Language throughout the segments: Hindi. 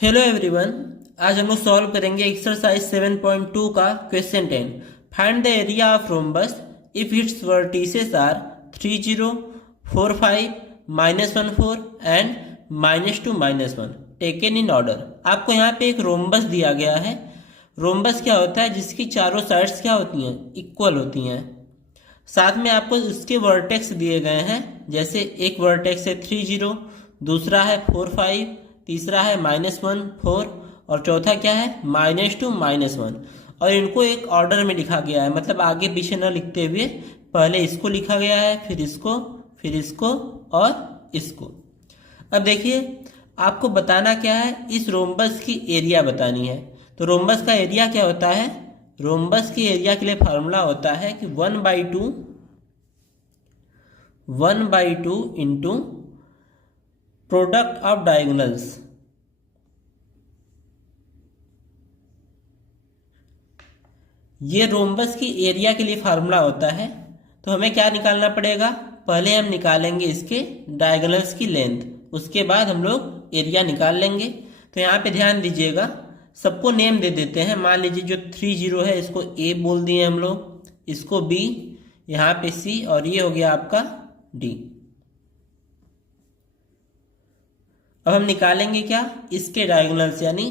Hello everyone. आज हम लोग सॉल्व करेंगे एक्सरसाइज 7.2 का question 10। Find the area of rhombus if its vertices are 3 0 4 5 -1 4 and -2 -1 taken in order. आपको यहाँ पे एक रोम्बस दिया गया है। रोम्बस क्या होता है? जिसकी चारों साइड्स क्या होती हैं? इक्वल होती हैं। साथ में आपको उसके वर्टेक्स दिए गए हैं। जैसे एक वर्टेक्स है 3 0, दूसरा है 4 5, तीसरा है -1 4 और चौथा क्या है? -2 -1। और इनको एक ऑर्डर में लिखा गया है, मतलब आगे पीछे न लिखते हुए पहले इसको लिखा गया है, फिर इसको और इसको। अब देखिए, आपको बताना क्या है? इस रोम्बस की एरिया बतानी है। तो रोम्बस का एरिया क्या होता है? रोम्बस की एरिया के लिए फार्मूला होता है कि 1/2 इंटू प्रोडक्ट ऑफ डायगोनल्स। ये रोम्बस की एरिया के लिए फार्मूला होता है। तो हमें क्या निकालना पड़ेगा? पहले हम निकालेंगे इसके डायगोनल्स की लेंथ, उसके बाद हम लोग एरिया निकाल लेंगे। तो यहाँ पे ध्यान दीजिएगा, सबको नेम दे देते हैं। मान लीजिए जो 3 0 है इसको ए बोल दिए हम लोग, इसको बी, यहाँ पे सी, और ये हो गया आपका डी। अब हम निकालेंगे क्या? इसके डायगोनल्स, यानी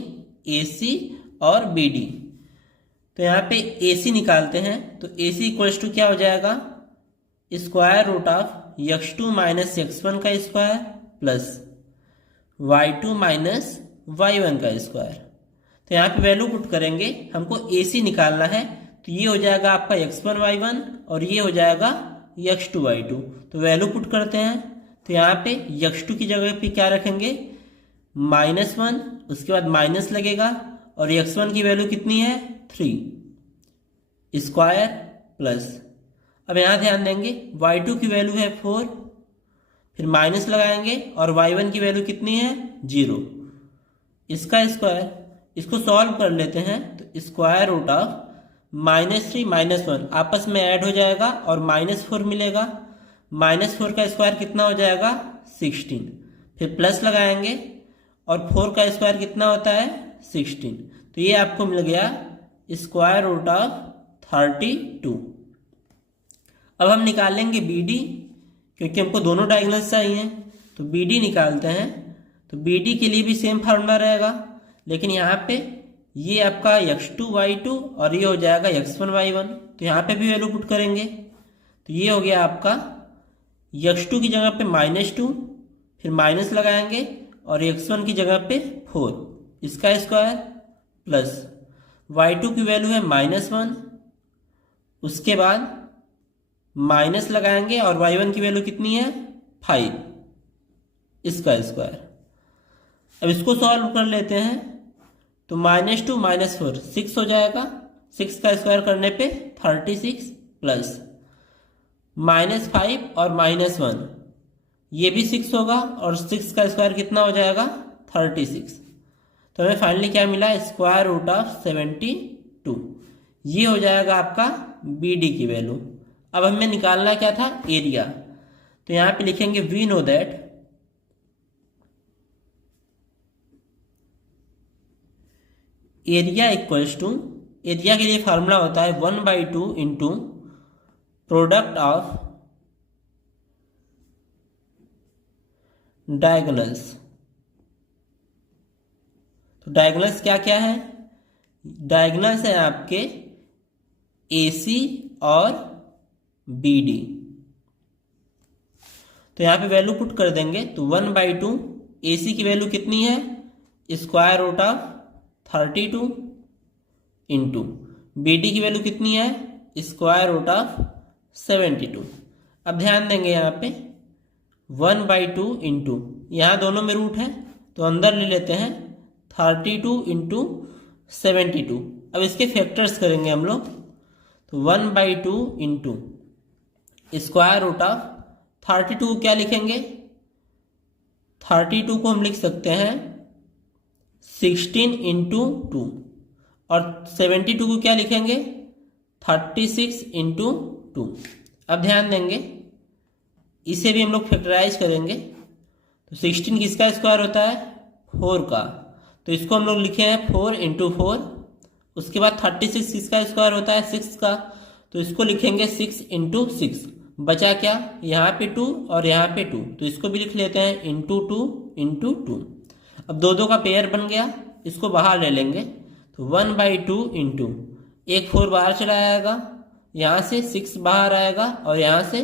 ए सी और बी डी। तो यहाँ पे ए सी निकालते हैं। तो ए सी इक्वल्स टू क्या हो जाएगा? Square root of x2 minus x1 का square plus y2 minus y1 का स्क्वायर। तो यहाँ पे वैल्यू पुट करेंगे, हमको ए सी निकालना है। तो ये हो जाएगा आपका x1 y1 और ये हो जाएगा x2 y2। तो वैल्यू पुट करते हैं। तो यहाँ पे x2 की जगह पे क्या रखेंगे? -1, उसके बाद माइनस लगेगा, और x1 की वैल्यू कितनी है? 3 स्क्वायर प्लस, अब यहाँ ध्यान देंगे y2 की वैल्यू है 4, फिर माइनस लगाएंगे, और y1 की वैल्यू कितनी है? 0, इसका स्क्वायर। इसको सॉल्व कर लेते हैं। तो स्क्वायर रूट ऑफ -3 -1 आपस में ऐड हो जाएगा और -4 मिलेगा। -4 का स्क्वायर कितना हो जाएगा? 16, फिर प्लस लगाएंगे, और 4 का स्क्वायर कितना होता है? 16। तो ये आपको मिल गया स्क्वायर रूट ऑफ 32। अब हम निकालेंगे बी डी, क्योंकि हमको दोनों डायगोनल्स चाहिए। तो बी डी निकालते हैं। तो बी डी के लिए भी सेम फार्मूला रहेगा, लेकिन यहाँ पे ये आपका x2 y2 और ये हो जाएगा x1 y1। तो यहाँ पे भी वैल्यू पुट करेंगे। तो ये हो गया आपका x2 की जगह पे -2, फिर माइनस लगाएंगे, और x1 की जगह पे 4, इसका स्क्वायर प्लस y2 की वैल्यू है -1, उसके बाद माइनस लगाएंगे, और y1 की वैल्यू कितनी है? 5, इसका स्क्वायर। अब इसको सॉल्व कर लेते हैं। तो -2 -4 6 हो जाएगा, 6 का स्क्वायर करने पे 36 प्लस -5 और -1, ये भी 6 होगा, और 6 का स्क्वायर कितना हो जाएगा? 36। तो हमें फाइनली क्या मिला? Square root of 72। ये हो जाएगा आपका बी डी की वैल्यू। अब हमें निकालना क्या था? एरिया। तो यहाँ पे लिखेंगे we know that area equals to, area के लिए फार्मूला होता है 1/2 इंटू प्रोडक्ट ऑफ डायगोनल्स। तो डायगोनल्स क्या क्या है? डायगोनल्स है आपके AC और BD। तो यहाँ पे वैल्यू पुट कर देंगे। तो 1/2, AC की वैल्यू कितनी है? Square root of 32 into BD की वैल्यू कितनी है? Square root of 72। अब ध्यान देंगे यहाँ पे 1/2 इंटू, यहाँ दोनों में रूट है तो अंदर ले लेते हैं, 32 इंटू 72। अब इसके फैक्टर्स करेंगे हम लोग। तो 1/2 इंटू स्क्वायर रूट ऑफ 32 क्या लिखेंगे? 32 को हम लिख सकते हैं 16 इंटू 2, और 72 को क्या लिखेंगे? 36 इंटू 2। अब ध्यान देंगे, इसे भी हम लोग फैक्टराइज करेंगे। तो 16 किसका स्क्वायर होता है? 4 का। तो इसको हम लोग लिखे हैं 4 इंटू 4। उसके बाद 36 किसका स्क्वायर होता है? 6 का। तो इसको लिखेंगे 6 इंटू 6। बचा क्या? यहाँ पे 2 और यहाँ पे 2, तो इसको भी लिख लेते हैं इंटू 2 इंटू 2। अब दो दो का पेयर बन गया, इसको बाहर ले लेंगे तो 1/2 इंटू, एक 4 बाहर चला आएगा, यहाँ से 6 बाहर आएगा और यहाँ से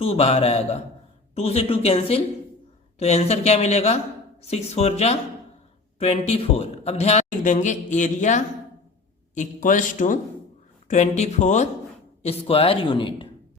2 बाहर आएगा, 2 से 2 कैंसिल, तो आंसर क्या मिलेगा? 6 4 जा 24। अब ध्यान लिख देंगे area equals to 24 square unit.